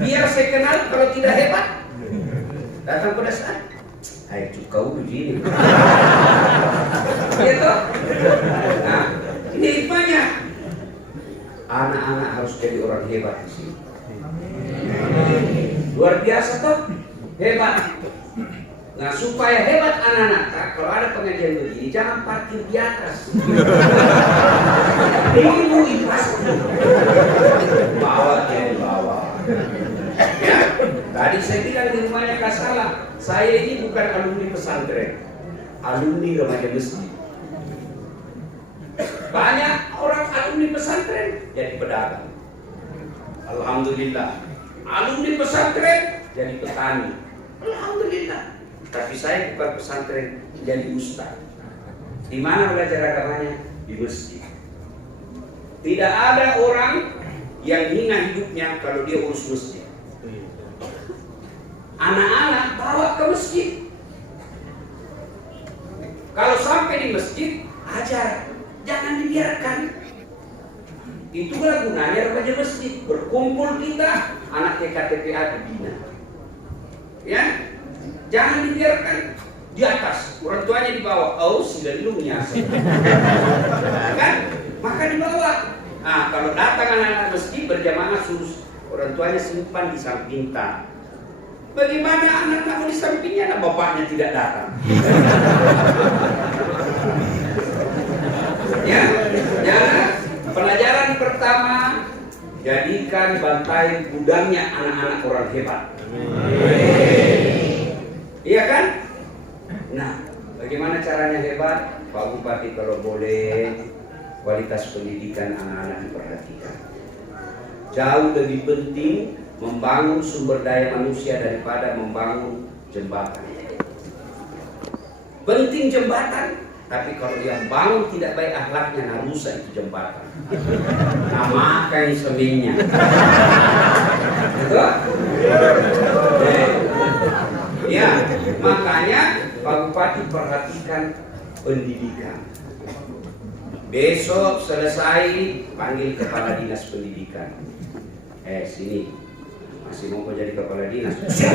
Biar saya kenal, kalau tidak hebat, datang pada saat, hai kau begini. Gitu. Nah, ini hikmahnya. Anak-anak harus jadi orang hebat di sini. Luar biasa toh, hebat. Nah, supaya hebat anak-anak, kalau ada pengajian begini, jangan parkir di atas. Ini pasti. Bawa jadi bawa. Ya, tadi saya bilang di rumahnya Kak Salah, saya ini bukan alumni pesantren, alumni remaja masjid. Banyak orang alumni pesantren jadi pedagang. Alhamdulillah. Alumni pesantren jadi petani. Alhamdulillah. Tapi saya bukan pesantren, jadi ustaz. Di mana belajar agamanya? Di masjid. Tidak ada orang yang hina hidupnya kalau dia urus masjid. Anak-anak bawa ke masjid. Kalau sampai di masjid, ajar. Jangan dibiarkan. Itulah gunanya remaja masjid. Berkumpul kita, anak TKTPA dibina. Ya, jangan dibiarkan di atas. Orang tuanya dibawa. Oh, sudah ilmunya. Kan? Maka dibawa. Nah, kalau datang anak-anak masjid berjamaah suruh orang tuanya simpan di samping tak. Bagaimana anak-anak mau di sampingnya, nah bapaknya tidak datang. Ya, pelajaran pertama, jadikan bantai gudangnya anak-anak orang hebat. Iya kan? Nah, bagaimana caranya hebat? Pak Bupati kalau boleh, kualitas pendidikan anak-anak diperhatikan. Jauh lebih penting membangun sumber daya manusia daripada membangun jembatan. Penting jembatan, tapi kalau yang bangun tidak baik akhlaknya, nah rusak itu jembatan. Nah, makan semennya. Betul? Ya, makanya Pak Bupati perhatikan pendidikan. Besok selesai panggil kepala dinas pendidikan. Sini, masih mau jadi kepala dinas? Pasti.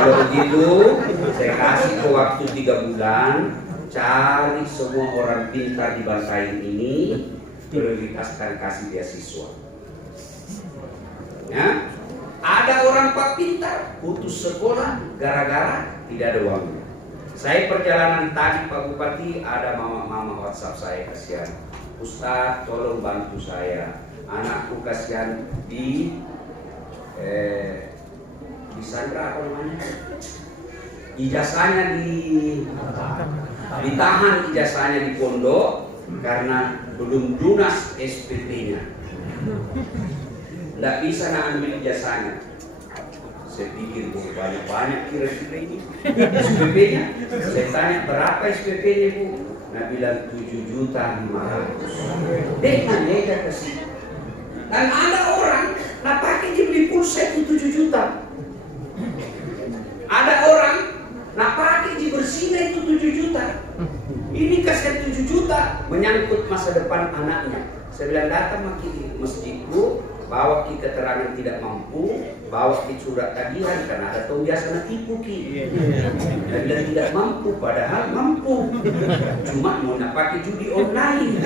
Kalau begitu, saya kasih ke waktu 3 bulan, cari semua orang pintar di Bantaing ini, prioritaskan kasih beasiswa. Ya, ada orang Pak pintar putus sekolah gara-gara tidak ada uangnya. Saya perjalanan tadi Pak Bupati, ada mama-mama WhatsApp saya, kasihan Ustaz, tolong bantu saya, anakku kasihan di Sandra apa namanya, ijazahnya ditahan, ijazahnya di pondok karena belum lunas SPP-nya. Tidak bisa ambil ijazahnya. Saya pikir banyak-banyak kira-kira ini SPP-nya. Saya tanya berapa SPP-nya Bu? Nah bilang 7.500.000. Nega kasih. Dan ada orang nah pakai dia beli pulsa itu 7 juta. Ada orang nah pakai dia bersihnya itu 7 juta. Ini kasih 7 juta menyangkut masa depan anaknya. Saya bilang datang ke masjidku, bawa ki keterangan tidak mampu, bawa ki surat tagihan karena ada tahu biasa nak tipu ki. Dan dia tidak mampu, padahal mampu. Cuma mau nak pakai judi online.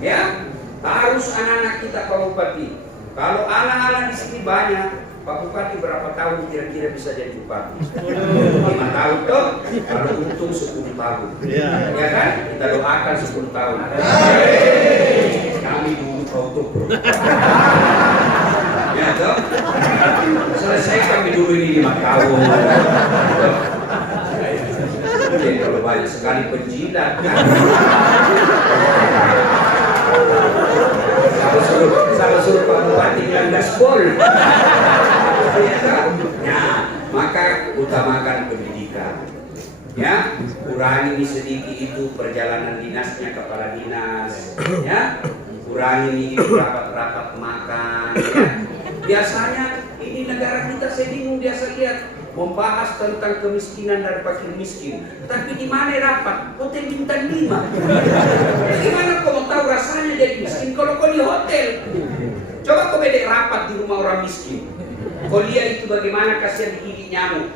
Ya, harus anak-anak kita Pak Bupati. Kalau anak-anak di sini banyak, Pak Bupati berapa tahun kira-kira bisa jadi bupati? 5 tahun toh? Kalau untung 10 tahun. Ya kan? Kita doakan 10 tahun. Kami dulu auto bro. Ya toh? Selesai kami dulu ini 5 tahun. Jadi kalau banyak sekali penjilat kan. Sama suruh Pak Bupati yang gaspol. Nah, maka utamakan pendidikan. Ya, kurangi sedikit itu perjalanan dinasnya kepala dinas. Ya, kurangi itu rapat-rapat makan. Ya. Biasanya ini negara kita saya bingung biasa lihat membahas tentang kemiskinan dan fakir miskin. Tapi di mana rapat? Hotel bintang 5. Bagaimana kau mau tahu rasanya jadi miskin kalau kau di hotel? Coba kau bedek rapat di rumah orang miskin. Kau lihat itu bagaimana kasihan digigit nyamuk.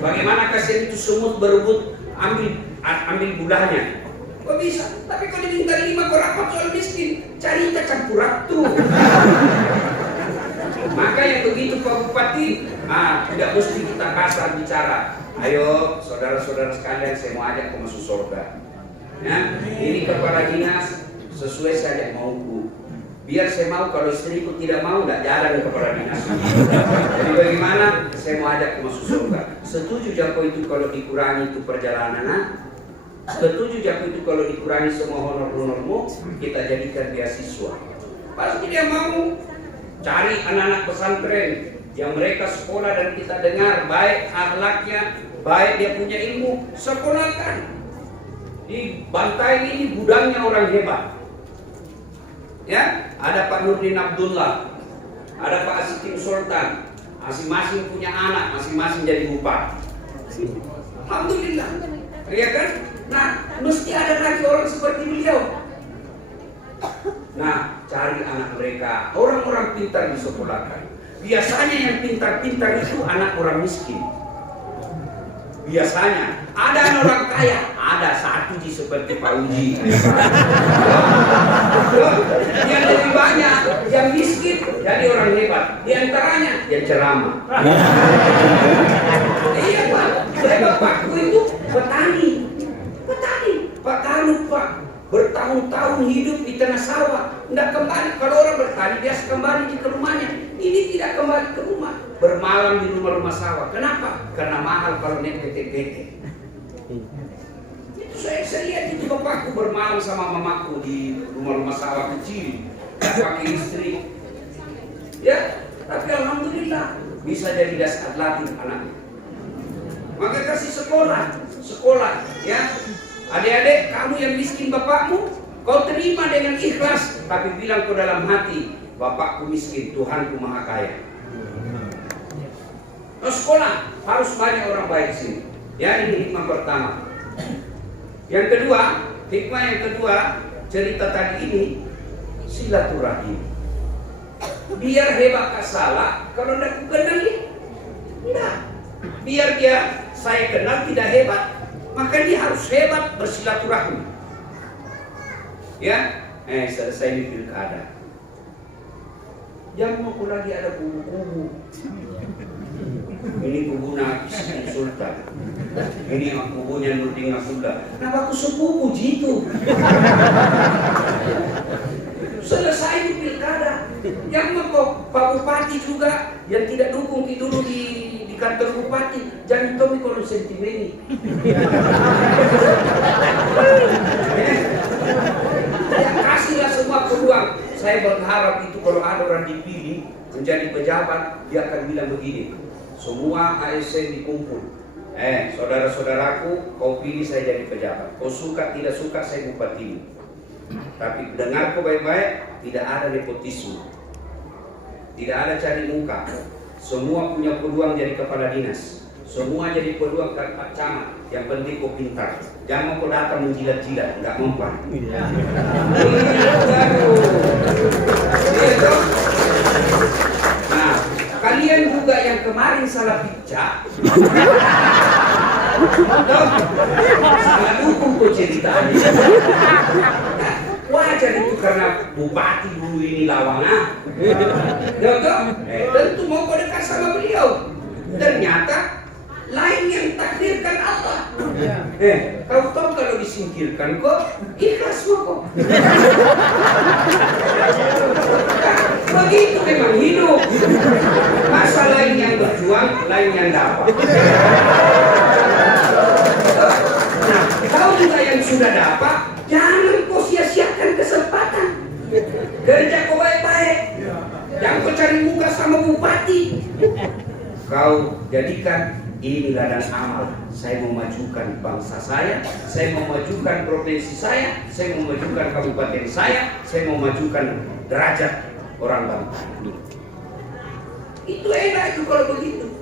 Bagaimana kasihan itu semut berebut ambil gulanya. Kok bisa? Tapi kalau di bintang 5 kau rapat soal miskin, cari kita campur ratu. Maka yang begitu Pak Bupati, tidak mesti kita kasar bicara. Ayo saudara-saudara sekalian, saya mau ajak ke masuk surga. Ya, ini kepala dinas sesuai saja mauku. Biar saya mau, kalau istriku tidak mau, nggak jalan kepala dinas. Jadi bagaimana? Saya mau ajak ke masuk surga. Setuju Jako itu kalau dikurangi itu perjalanan? Setuju Jako itu kalau dikurangi semua honor-honormu, kita jadikan beasiswa. Pasti dia mau. Cari anak-anak pesantren yang mereka sekolah dan kita dengar baik akhlaknya, baik dia punya ilmu, sekolahkan. Di Bantai ini gudangnya orang hebat. Ya, ada Pak Nurdin Abdullah, ada Pak Asikim Sultan, masing-masing punya anak, masing-masing jadi bupati. Alhamdulillah, ya kan? Nah, mesti ada lagi orang seperti beliau. Nah, cari anak mereka, orang-orang pintar disekolahkan. Biasanya yang pintar-pintar itu anak orang miskin. Biasanya ada orang kaya, ada satu seperti Pak Uji. Yang lebih banyak, yang miskin jadi orang hebat. Di antaranya yang ceramah. Iya Pak, saya bapakku itu petani. Pak Kalut Pak. Bertahun-tahun hidup di tengah sawah, tidak kembali. Kalau orang bertani biasa kembali ke rumahnya, ini tidak kembali ke rumah, bermalam di rumah-rumah sawah. Kenapa? Karena mahal kalau naik PT-PT. Itu saya lihat itu bapakku bermalam sama mamaku di rumah-rumah sawah kecil, pakai istri. Ya, tapi alhamdulillah bisa jadi dasar latih anaknya. Maka kasih sekolah, ya. Adik-adik, kamu yang miskin bapakmu, kau terima dengan ikhlas, tapi bilang ke dalam hati, bapakku miskin, Tuhanku maha kaya. Nah, sekolah harus banyak orang baik sini. Ya, ini hikmah pertama. Yang kedua, cerita tadi ini silaturahim. Biar hebat tak salah, kalau tidak ku kenal, tidak. Biar saya kenal tidak hebat, maka dia harus hebat bersilaturahmi. Ya, selesai ini pilkada. Jangan mau lagi ada kubu-kubu. Ini kubu Nabi Sultan. Ini kubunya Nurdin Abdullah. Kenapa aku sepupu gitu? Selesai ini pilkada. Yang mau Pak Bupati juga yang tidak dukung dulu di kantor bupati, jangan tahu kalau sentimen. Ya, kasihlah semua peluang. Saya berharap itu kalau ada orang dipilih menjadi pejabat, dia akan bilang begini, semua ASN dikumpul. Saudara-saudaraku, kau pilih saya jadi pejabat. Kau suka tidak suka saya bupati. Tapi dengar kau baik-baik, tidak ada nepotisme, tidak ada cari muka. Semua punya peluang jadi kepala dinas. Semua jadi peluang Pak Camat. Yang penting kau pintar. Jangan kau datang menjilat-jilat, nggak mempan. Nah, kalian juga yang kemarin salah picak, salah dukung kau ceritanya. Wajar itu karena bupati dulu ini lawangan. Tentu mau kau dekat sama beliau. Ternyata lain yang takdirkan Allah. Kau tahu kalau disingkirkan kok ikhlas kok. Begitu memang hidup. Masa lain yang berjuang, lain yang dapat. Nah, kau juga yang sudah dapat, jangan kau sia-siakan kesempatan. Kerja kau baik-baik. Jangan kau cari muka sama bupati. Kau jadikan ini ladang amal. Saya mau majukan bangsa saya mau majukan provinsi saya mau majukan kabupaten saya mau majukan derajat orang bangsa. Itu enak itu kalau begitu.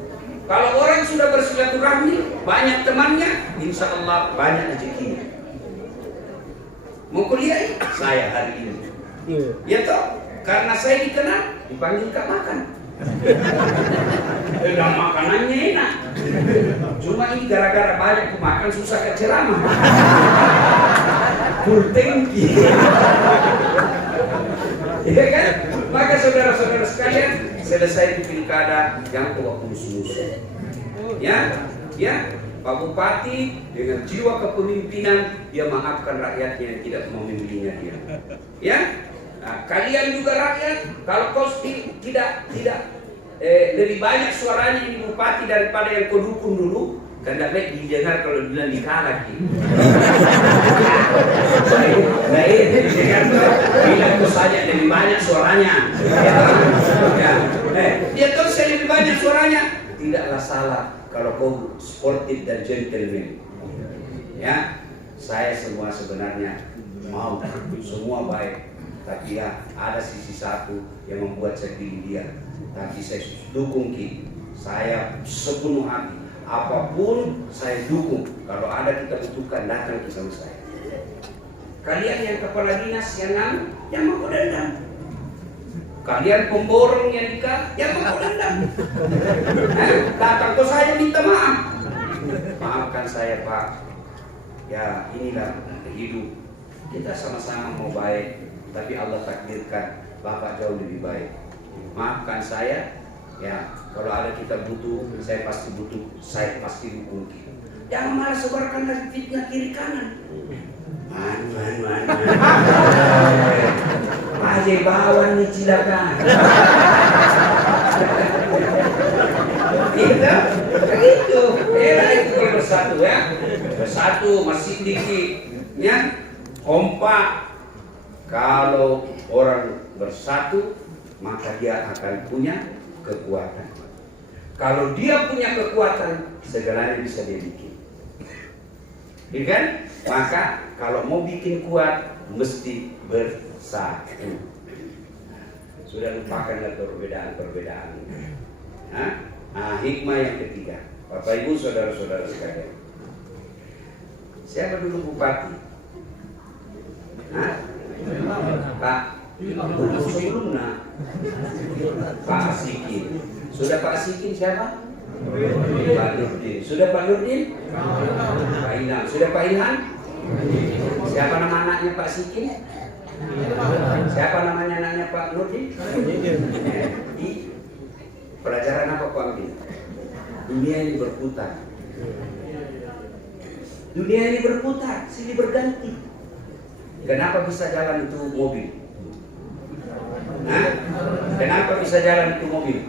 Kalau orang sudah bersilaturahmi, banyak temannya, insya Allah banyak rezekinya. Mau kuliah? Saya hari ini. Ya toh, karena saya dikenal, dipanggil Kak makan. Dan makanannya enak. Cuma ini gara-gara banyak makan susah ke ceramah. Full tanki. Ya kan? Maka saudara-saudara sekalian, selesai di pilkada yang waktu musuh-musuh. Ya, Pak Bupati dengan jiwa kepemimpinan dia maafkan rakyatnya yang tidak mau memilihnya dia. Ya, nah, kalian juga rakyat kalau kau tidak lebih banyak suaranya di bupati daripada yang kau dukung dulu, kan dapat didengar kalau bilang dikalah gitu. Nah ini didengar bilang kau saja lebih banyak suaranya. Dia tahu saya lebih banyak suaranya, tidaklah salah kalau kau sportif dan gentleman. Ya, saya semua sebenarnya mau semua baik, tapi ya ada sisi satu yang membuat saya pilih dia. Tapi saya dukung Ki, saya sepenuh hati, apapun saya dukung. Kalau ada kita butuhkan, datang ke sama saya. Kalian yang kepala dinas yang mau dendam. Kalian pemborong yang nikah, yang mau dendam. Datang ke saya minta maaf. Maafkan saya Pak. Ya inilah hidup. Kita sama-sama mau baik, tapi Allah takdirkan Bapak jauh lebih baik. Maafkan saya. Ya kalau ada kita butuh, saya pasti butuh, saya pasti dukung. Jangan malah sebarkan lagi fitnah kiri kanan. Man. Aje bawan nih cilakan. Gitu. Itu kalau bersatu ya. Bersatu masih dikit. Ya. Kompak. Kalau orang bersatu, maka dia akan punya kekuatan. Kalau dia punya kekuatan, segalanya bisa dia bikin. Ya kan? Maka kalau mau bikin kuat, mesti bersatu. Sudah lupakanlah perbedaan-perbedaan. Nah, hikmah yang ketiga, Bapak Ibu saudara-saudara sekalian. Siapa dulu bupati? Pak sebelumnya Pak Asikin. Sudah Pak Asikin siapa? Pak Nurdin. Sudah Pak Nurdin? Pak Ilham. Sudah Pak Ilham? Siapa nama anaknya Pak Asikin? Siapa namanya anaknya Pak Nurdin? Di pelajaran apa Pak ambil? Dunia ini berputar. Dunia ini berputar, silih berganti. Kenapa bisa jalan itu mobil? Kenapa bisa jalan itu mobil?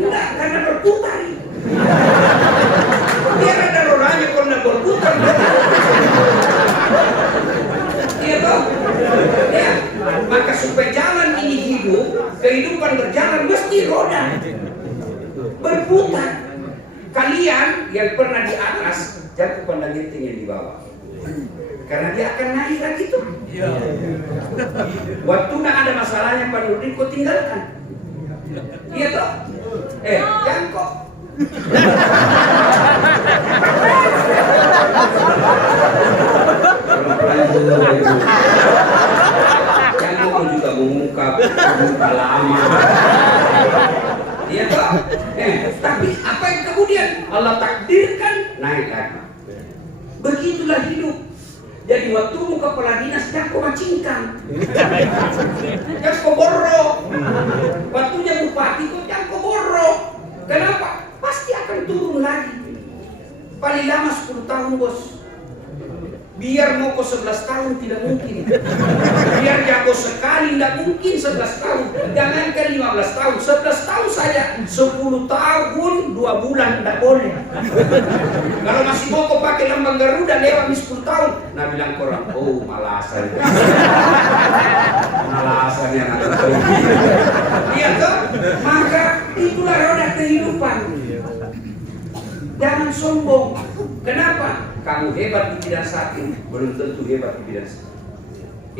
Enggak, karena berputar. Biar ada rodanya kalau tidak berputar. Iya toh? Ya, maka supaya jalan ini hidup, kehidupan berjalan mesti roda berputar. Kalian yang pernah di atas, jangan pandang genting yang di bawah. Karena dia akan naik lagi tuh. Waktu nak ada masalahnya Pak Nurdin, kau tinggalkan. Iya toh? Jangan kok. Jangan kau juga mengungkap lama. Iya toh? Tapi apa yang kemudian Allah takdirkan naik lagi. Begitulah hidup. Jadi waktu muka kepala dinas jangan kau mancingkan, jangan kau borok. Waktunya bupati kau jangan kau borok. Kenapa? Pasti akan turun lagi. Paling lama 10 tahun bos. Biar mau kau 11 tahun tidak mungkin. Biar jago sekali tidak mungkin 11 tahun. Jangankan 15 tahun, 11 tahun saja. 10 tahun 2 bulan tidak boleh. Kalau masih mau kau pakai lambang Garuda lewat 10 tahun, nah bilang korang, oh malasan. Malasan yang ada. Iya toh? Maka itulah roda kehidupan. Jangan sombong. Kenapa? Kamu hebat di bidang satu, belum tentu hebat di bidang satu.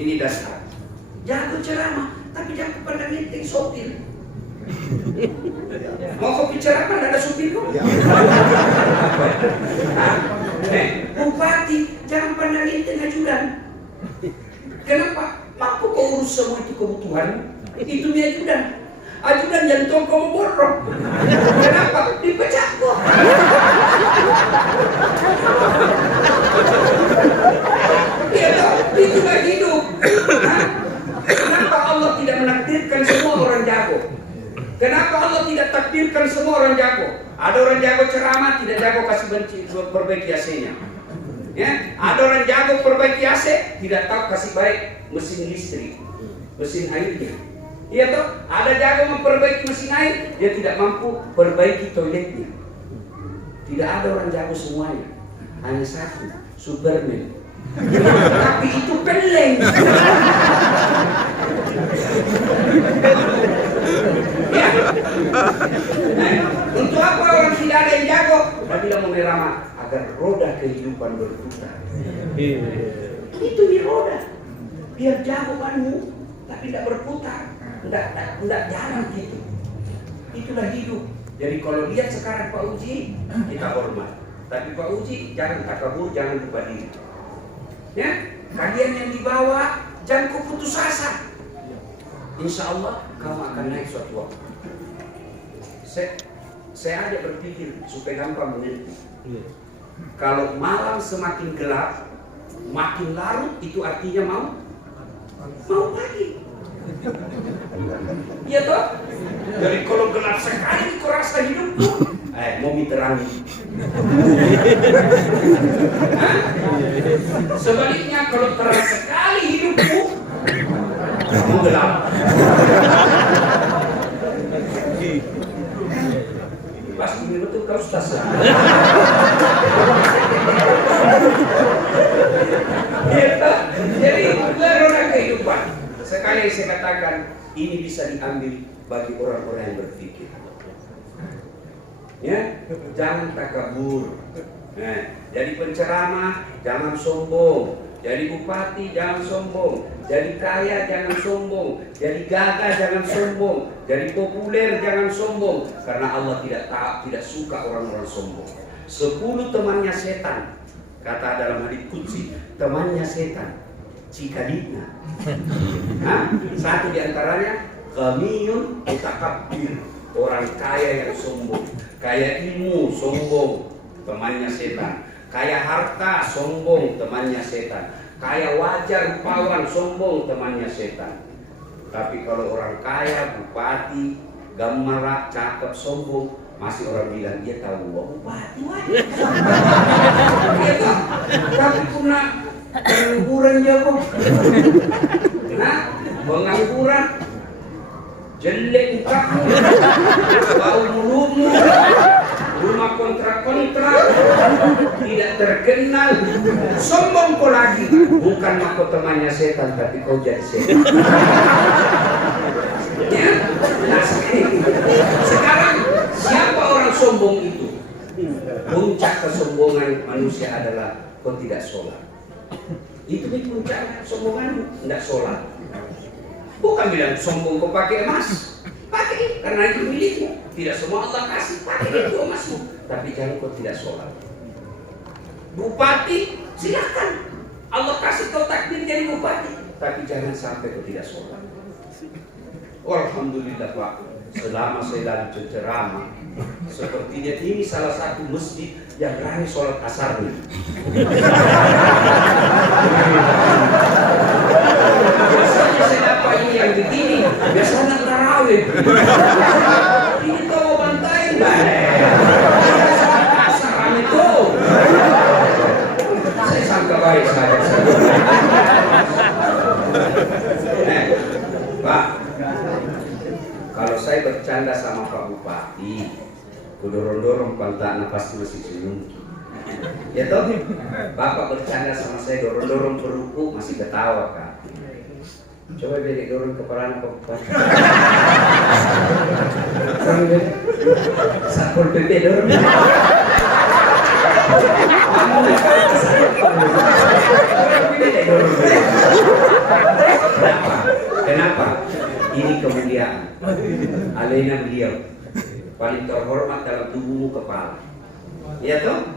Ini dasar. Jago ceramah, tapi jangan pandang enteng sopir. Mau kau bicara apa? Ada supir kok? Bupati, jangan pandangin ajudan. Kenapa? Mampu kau urus semua itu kebutuhan. Itu dia ajudan. Ajudan jantung kau borok. Kenapa? Dipecat kok. Itulah hidup. Kenapa Allah tidak menakdirkan semua orang jago? Kenapa Allah tidak takdirkan semua orang jago? Ada orang jago ceramah, tidak jago kasih perbaiki AC-nya. Ya, ada orang jago perbaiki AC, tidak tahu kasih baik mesin listrik, mesin airnya. Iya toh, ada jago memperbaiki mesin air, dia tidak mampu perbaiki toiletnya. Tidak ada orang jago semuanya, hanya satu, Superman. Tapi itu peleng. Ya. Untuk apa orang tidak ada yang jago? Nabi bilang menerama agar roda kehidupan berputar. Itu di roda. Biar jago kamu, tapi tidak berputar, tidak jalan gitu. Itulah hidup. Jadi kalau lihat sekarang Pak Uji, kita hormat. Tapi Pak Uji jangan takabur, jangan lupa diri. Ya, kalian yang di bawah jangan kau putus asa. Insya Allah kamu akan naik suatu waktu. Saya ada berpikir supaya gampang mengerti. Kalau malam semakin gelap, makin larut, itu artinya mau pagi. Iya toh? Jadi kalau gelap sekali kau rasa hidupku, mau diterangi. Sebaliknya kalau terang sekali hidupku, mau gelap. Pasti ini betul kau Ustaz. Jadi roda kehidupan. Sekali saya katakan ini bisa diambil bagi orang-orang yang berpikir. Ya, jangan takabur. Nah, jadi penceramah jangan sombong, jadi bupati jangan sombong, jadi kaya jangan sombong, jadi gagah jangan sombong, jadi populer jangan sombong, karena Allah tidak suka orang-orang sombong. 10 temannya setan, kata dalam hadits qudsi, temannya setan cikaditna. Nah, satu diantaranya ghamiyun mutakabbir, orang kaya yang sombong, kaya ilmu sombong, temannya setan, kaya harta sombong, temannya setan, kaya wajah rupawan sombong, temannya setan. Tapi kalau orang kaya, bupati, gamara, cakep, sombong, masih orang bilang dia tahu bupati wajah. Tapi punya pengangguran jago. Nah, pengangguran jelek mukamu, bau mulutmu, rumah kontrak-kontrak, tidak terkenal, sombong kau lagi. Bukan kau temannya setan, tapi kau jadi setan. Ya? Nah, sekarang siapa orang sombong itu? Puncak kesombongan manusia adalah kau tidak sholat. Itu puncak kesombongan, tidak sholat. Bukan bilang sombong kau pakai emas, pakai karena itu milikmu. Tidak semua Allah kasih, pakai itu emasmu. Tapi jangan kau tidak sholat. Bupati silakan, Allah kasih kau takdir jadi bupati, tapi jangan sampai kau tidak sholat. Alhamdulillah Pak, selama saya dalam ceramah, sepertinya ini salah satu masjid yang berani sholat asarnya. Biasanya saya dapat ini yang begini, biasanya tarawih. Ini kau mau bantain, asar itu. Saya sangka baik saja. Pak, kalau saya bercanda sama Pak Bupati, kudorong-dorong pantatnya pasti masih senyum. Ya toh, Bapak bercanda sama saya, dorong-dorong perutku masih ketawa Kak. Coba beli dorong kepala Pak Bupati. Sakul PP dorong. Kenapa? Ini kemuliaan. Alena beliau paling terhormat dalam tubuhmu kepala. Iya toh?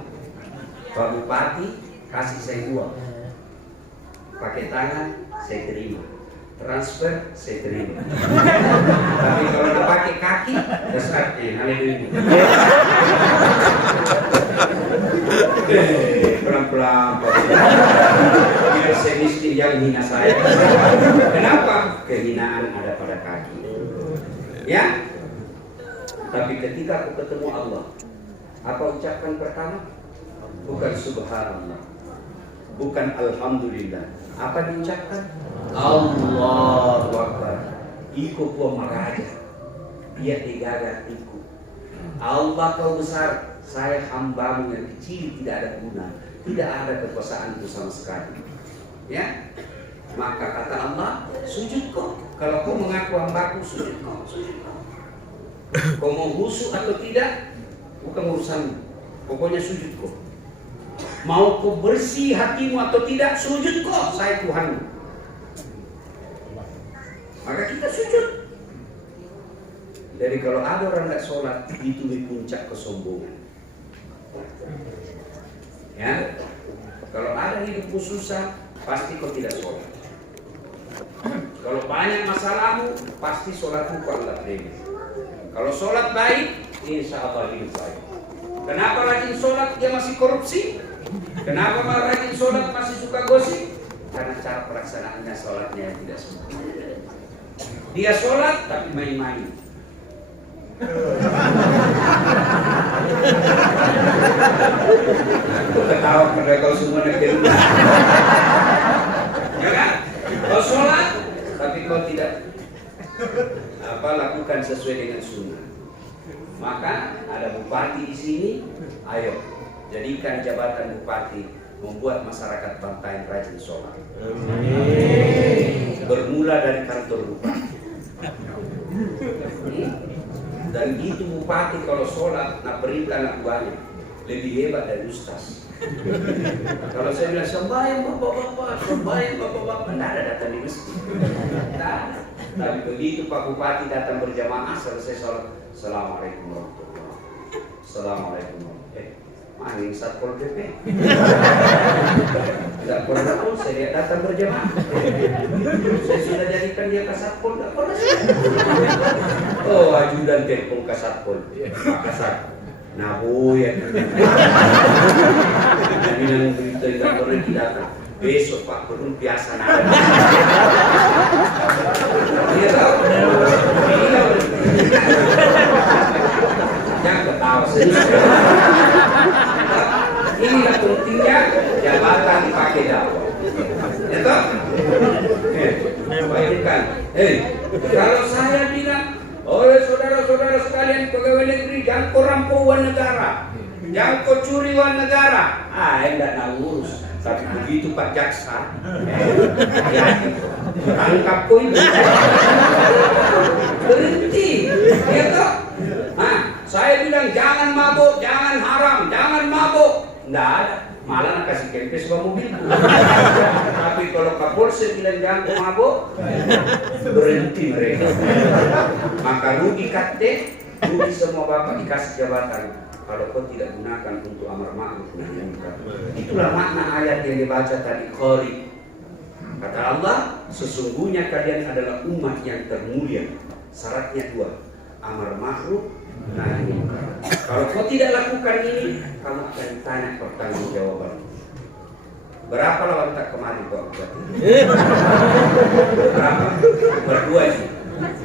Pak Bupati kasih saya uang, pakai tangan saya terima, transfer saya terima. Tapi kalau nak pakai kaki, dasarnya haleluya. Pelan-pelan, biar saya miskin yang hina saya. Kenapa? Kehinaan ada pada kaki. Ya. Tapi ketika aku ketemu Allah, apa ucapan pertama? Bukan subhanallah, bukan alhamdulillah. Apa diucapkan? Allahu Akbar. Iku puang maraja, dia digagal iku. Allah kau besar, saya hambamu yang kecil, tidak ada guna, tidak ada kekuasaanku sama sekali. Ya, maka kata Allah, sujud kau. Kalau kau mengaku hambaku, sujud kau, sujud kau. Kau mau khusyuk atau tidak, bukan urusanmu. Pokoknya sujud kau. Mau kau bersih hatimu atau tidak, sujud kau. Saya Tuhanmu. Maka kita sujud. Jadi kalau ada orang tidak sholat, itu di puncak kesombongan. Ya, kalau ada hidupmu susah, pasti kau tidak sholat. Kalau banyak masalahmu, pasti sholatmu kau Allah terima. Kalau sholat baik, insya Allah hidup baik. Kenapa rajin sholat dia masih korupsi? Kenapa malah rajin sholat masih suka gosip? Karena cara pelaksanaannya sholatnya yang tidak sempurna. Dia sholat tapi main-main. Aku ketawa karena kau semua negeri. Ya kan? Kau sholat tapi kau tidak lakukan sesuai dengan sunnah. Maka ada bupati di sini, ayo jadikan jabatan bupati membuat masyarakat Bantaeng rajin sholat. Bermula dari kantor bupati. Dan itu bupati kalau sholat, nak perintah nak banyak, lebih hebat dari ustaz. Kalau saya bilang sembahyang bapak-bapak, sembahyang bapak-bapak, tidak ada datang di masjid. Tapi begitu Pak Bupati datang berjamaah selesai sholat, Assalamualaikum warahmatullahi wabarakatuh. Assalamualaikum warahmatullahi wabarakatuh. Mana ini Satpol PP? Tidak pernah pun saya lihat datang berjamaah. Saya sudah jadikan dia ke Satpol, tidak pernah. Oh, ajudan telepon ke Satpol, Makassar. Nabu ya. Jadi yang berita tidak pernah datang. Besok Pak Gubernur biasa nada. Dia tahu. Jangan ketawa serius. Inilah pentingnya jabatan dipakai dakwah. Ya toh? Bayangkan. Kalau saya bilang, oleh saudara-saudara sekalian pegawai negeri, jangan kau rampok uang negara, jangan kau curi uang negara. Enggak nak urus. Tapi begitu Pak Jaksa, tangkap kau ini. Berhenti. Ya toh? Saya bilang jangan mabuk, jangan haram, jangan mabuk. Nggak ada. Malah nak kasih kempes bawa mobil. Tapi kalau Kapolsek bilang jangan mabuk, berhenti mereka. Maka rugi kate, rugi semua bapak dikasih jabatan. Kalau kau tidak gunakan untuk amar ma'ruf nahi munkar. Itulah makna ayat yang dibaca tadi Qari. Kata Allah, sesungguhnya kalian adalah umat yang termulia. Syaratnya dua, amar ma'ruf nahi munkar. Kalau kau tidak lakukan ini, kamu akan ditanya pertanggungjawaban. Berapa lawan tak kemarin kau berarti? Berapa? Berdua sih.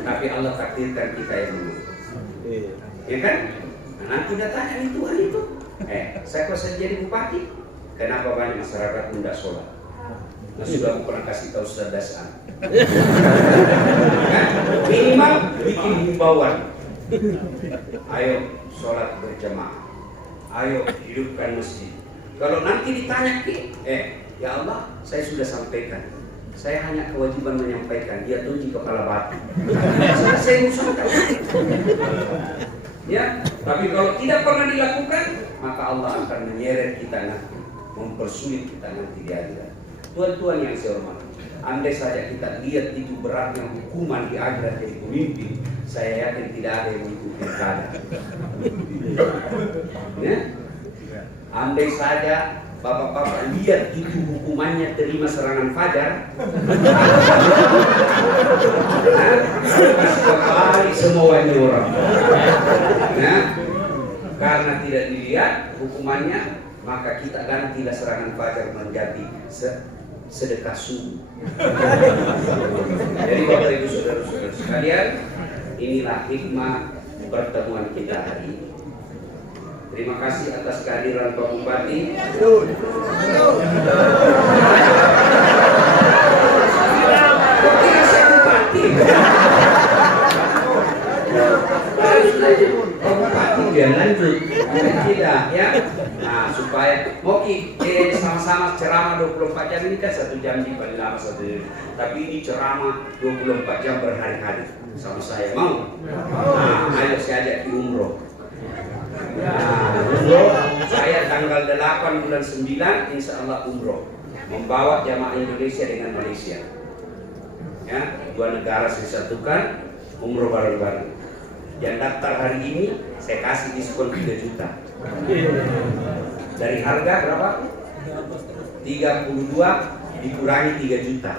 Tapi Allah takdirkan kita yang dulu. Ya kan? Nanti udah tanya nih Tuhan itu. Saya kalau saya jadi bupati, kenapa banyak masyarakat tidak sholat? Nah, sudah aku pernah kasih tahu Ustaz Dasan. Minimal bikin himbauan. Ayo sholat berjamaah. Ayo hidupkan masjid. Kalau nanti ditanya ya Allah, saya sudah sampaikan. Saya hanya kewajiban menyampaikan. Dia tunjuk kepala batu. Saya usaha. Ya, tapi kalau tidak pernah dilakukan, maka Allah akan menyeret kita nanti, mempersulit kita nanti di akhirat. Tuan-tuan yang saya hormati, andai saja kita lihat itu beratnya hukuman di akhirat jadi pemimpin, saya yakin tidak ada yang mengikuti pilkada. Ya? Andai saja bapak-bapak lihat itu hukumannya terima serangan fajar, sekali semua ini orang. Nah, karena tidak dilihat hukumannya, maka kita gantilah serangan fajar menjadi sedekah subuh. Jadi Bapak Ibu saudara-saudara sekalian, inilah hikmah pertemuan kita hari ini. Terima kasih atas kehadiran Pak Bupati. Dia lanjut, tidak ya. Nah, supaya Moki sama-sama ceramah 24 jam ini kan 1 jam di paling lama 1 jam. Tapi ini ceramah 24 jam berhari-hari sama saya, mau? Nah, ayo saya ajak di umroh. Nah, umroh saya tanggal 8 bulan 9 insya Allah umroh, membawa jamaah Indonesia dengan Malaysia. Ya, 2 negara saya satukan, umroh bareng-bareng. Yang daftar hari ini saya kasih diskon 3 juta. Dari harga berapa? 32 dikurangi 3 juta.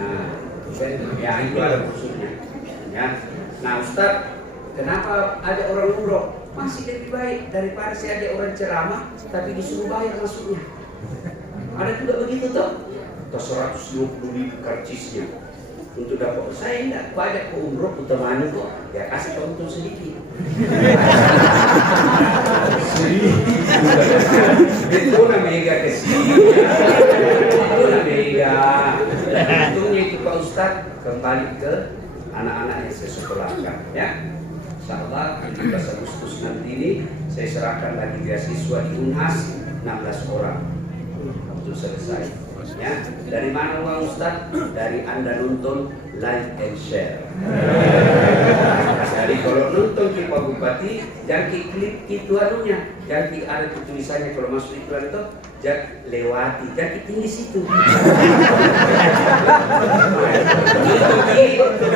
Nah, ya itu ada maksudnya. Ya. Nah, Ustaz, kenapa ada orang umroh? Masih lebih baik daripada saya ada orang ceramah tapi disuruh bayar masuknya. Ada juga begitu toh? Atau 120.000 karcisnya. Untuk dapat saya tidak banyak ke umroh utamanya kok, ya kasih untung sedikit. Itu namanya kesini, itu namanya. Untungnya itu Pak Ustadz kembali ke anak-anak yang saya sekolahkan, ya. Insyaallah 17 Agustus nanti ini saya serahkan lagi beasiswa di Unhas 16 orang untuk selesai. Ya, dari mana uang Ustaz? Dari Anda nonton, like and share. Jadi kalau nonton ke Pak Bupati, jangan klik itu anunya, jangan ada tulisannya kalau masuk iklan itu, jangan lewati, jangan tinggi situ.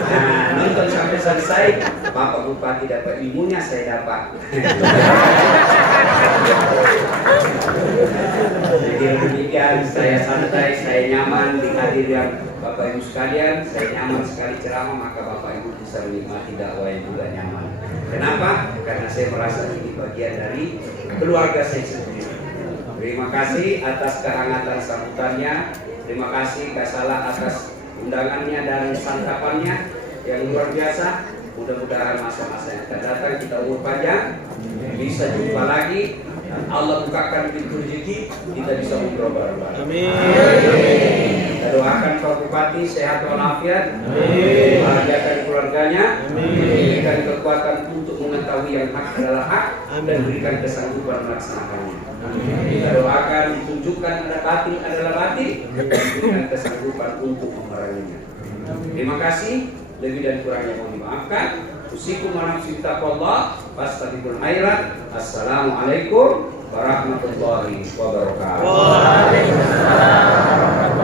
Nah, nonton sampai selesai, Bapak Bupati dapat ilmunya, saya dapat. Jadi demikian, saya santai, saya nyaman di hadirin Bapak Ibu sekalian, saya nyaman sekali ceramah, maka Bapak Ibu bisa menikmati dakwah yang juga nyaman. Kenapa? Karena saya merasa ini bagian dari keluarga saya sendiri. Terima kasih atas kehangatan sambutannya, terima kasih Kak Salah atas undangannya dan santapannya yang luar biasa. Mudah-mudahan masa-masa yang akan datang kita umur panjang, bisa jumpa lagi, dan Allah bukakan pintu rezeki, kita bisa umroh bareng-bareng. Amin. Kita doakan Pak Bupati sehat walafiat, bahagiakan keluarganya, berikan kekuatan untuk mengetahui yang hak adalah hak, dan berikan kesanggupan melaksanakannya. Kita doakan ditunjukkan ada batin adalah batin, dan berikan kesanggupan untuk memeranginya. Terima kasih. Lebih dan kurangnya mohon dimaafkan. Usikum wa nafsi taqwallah, fastabiqul khairat. Assalamualaikum warahmatullahi wabarakatuh. Waalaikumsalam.